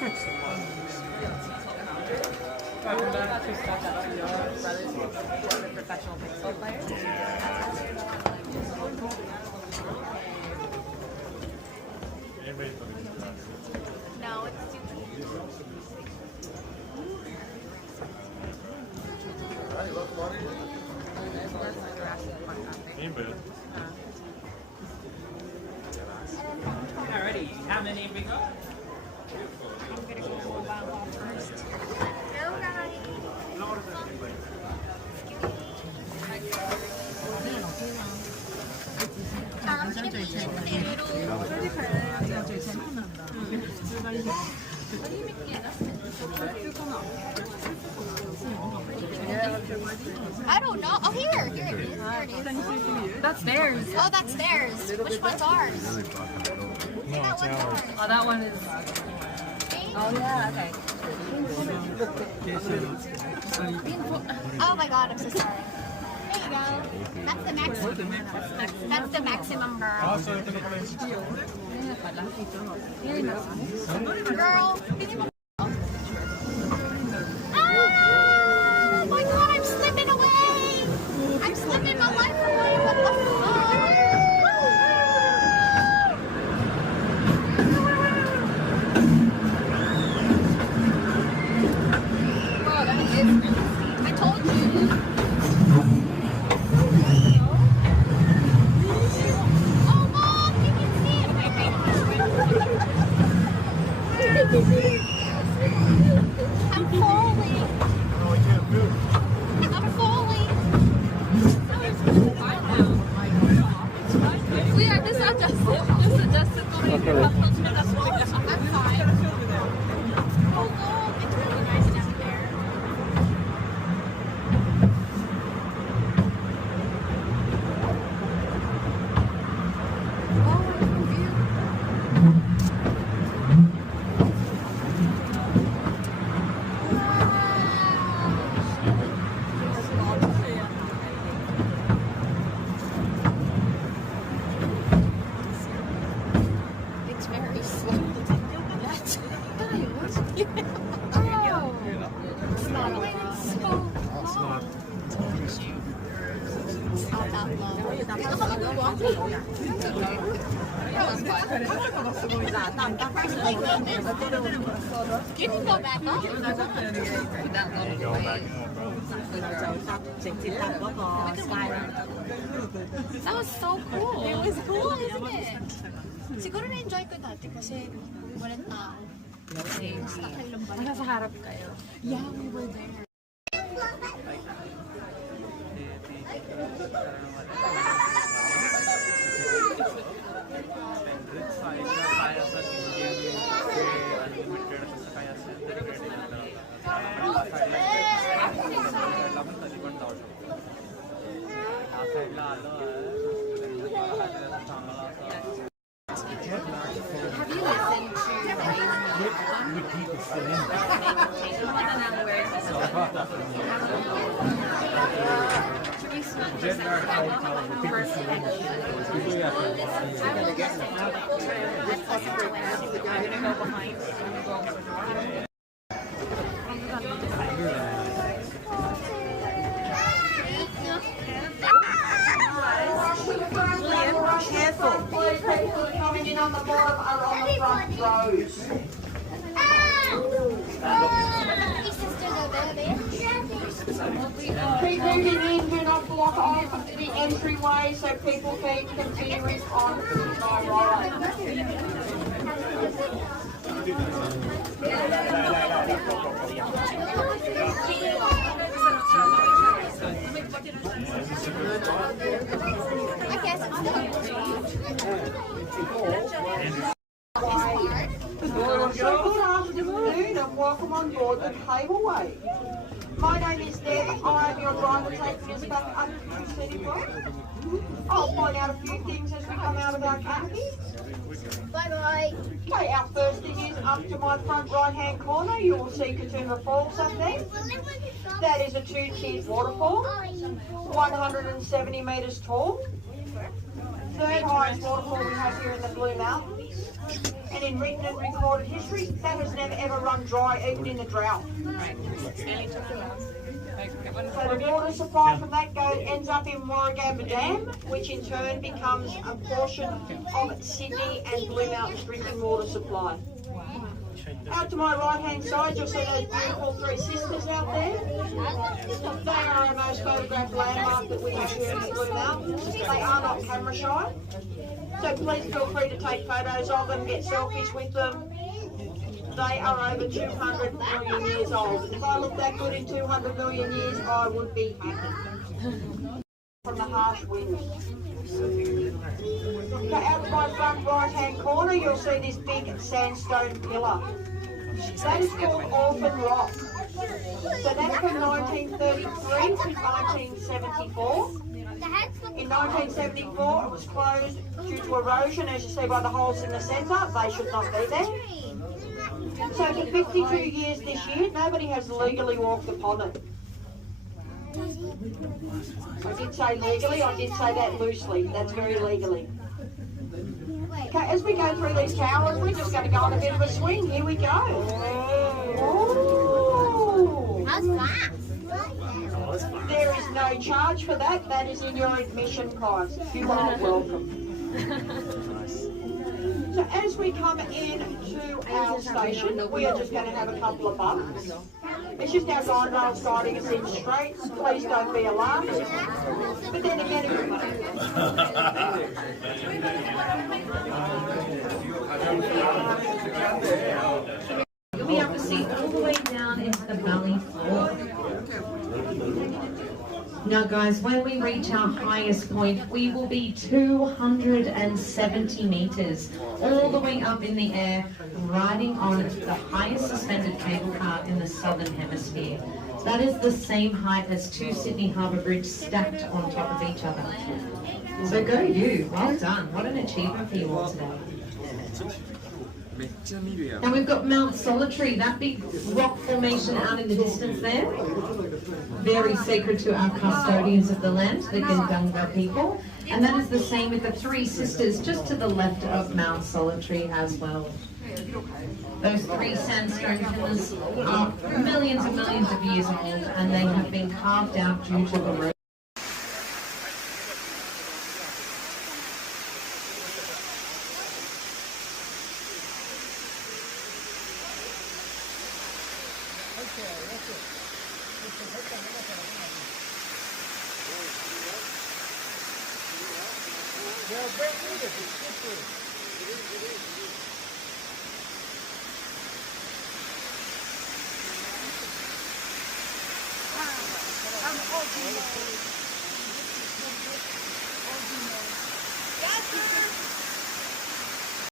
Professional baseball players. No, it's super. Alrighty, how many have we got? I'm gonna go wild first. No, guys. I don't know. Oh, here it is. Here it is. That's theirs. Oh, that's theirs. Which one's ours? No, it's ours. Oh, that one is. Oh yeah. Okay. Oh my god, I'm so sorry. There you go. That's the maximum. That's the maximum, girl. Girl. Oh my god, I'm slipping away. I'm slipping my life away. What the fuck? I told you. Oh, Mom, you can see it. I'm falling. I'm falling. We are disadjusted. Disadjusted. I'm fine. Oh, look, it's really nice down there. It's very slow. That's it's not so not that low. You can go back up. That was so cool. It was cool, isn't it? Siguro na-enjoy ko dati kasi walang tao. Kasi stuck lang ba? Nasa harap kayo. Yeah, we were there. Have you listened to Coming in on the bottom are on the front rows. Keep moving in, do not block off the entryway so people can continue on to the ride. I guess it's So good afternoon and welcome on board the Cableway. My name is Deb. I am your driver taking us back up to Scenic World. I'll point out a few things as we come out of our canopy. bye-bye. Okay, our first thing is up to my front right-hand corner. You will see Katoomba Falls up there. That is a 2-tiered waterfall, 170 metres tall. Third highest waterfall we have here in the Blue Mountains. And in written and recorded history, that has never ever run dry, even in the drought. So the water supply from that ends up in Warragamba Dam, which in turn becomes a portion of Sydney and Blue Mountain's drinking water supply. Out to my right hand side, you'll see those beautiful three sisters out there. They are our most photographed landmark that we have here in the Blue Mountains. They are not camera shy, so please feel free to take photos of them, get selfies with them. They are over 200 million years old. If I looked that good in 200 million years, I would be happy. From the harsh winds. Okay, out to my front right-hand corner, you'll see this big sandstone pillar. That is called Orphan Rock. So that's from 1933 to 1974. In 1974, it was closed due to erosion, as you see by the holes in the centre. They should not be there. So for 52 years this year, nobody has legally walked upon it. I did say legally, I did say that loosely. That's very legally. Okay, as we go through these towers, we're just going to go on a bit of a swing. Here we go. Oh. How's that? There is no charge for that. That is in your admission price. You are welcome. So as we come into our station, we are just going to have a couple of bumps. It's just our guide rails guiding us in straight. Please don't be alarmed. But then again, you'll be able to see all the way down into the valley floor. Now guys, when we reach our highest point, we will be 270 meters, all the way up in the air, riding on the highest suspended cable car in the southern hemisphere. That is the same height as two Sydney Harbour Bridge stacked on top of each other. So go you, well done. What an achievement for you all today. And we've got Mount Solitary, that big rock formation out in the distance there. Very sacred to our custodians of the land, the Gundunga people. And that is the same with the three sisters just to the left of Mount Solitary as well. Those three sandstone pillars are millions and millions of years old, and they have been carved out due to erosion.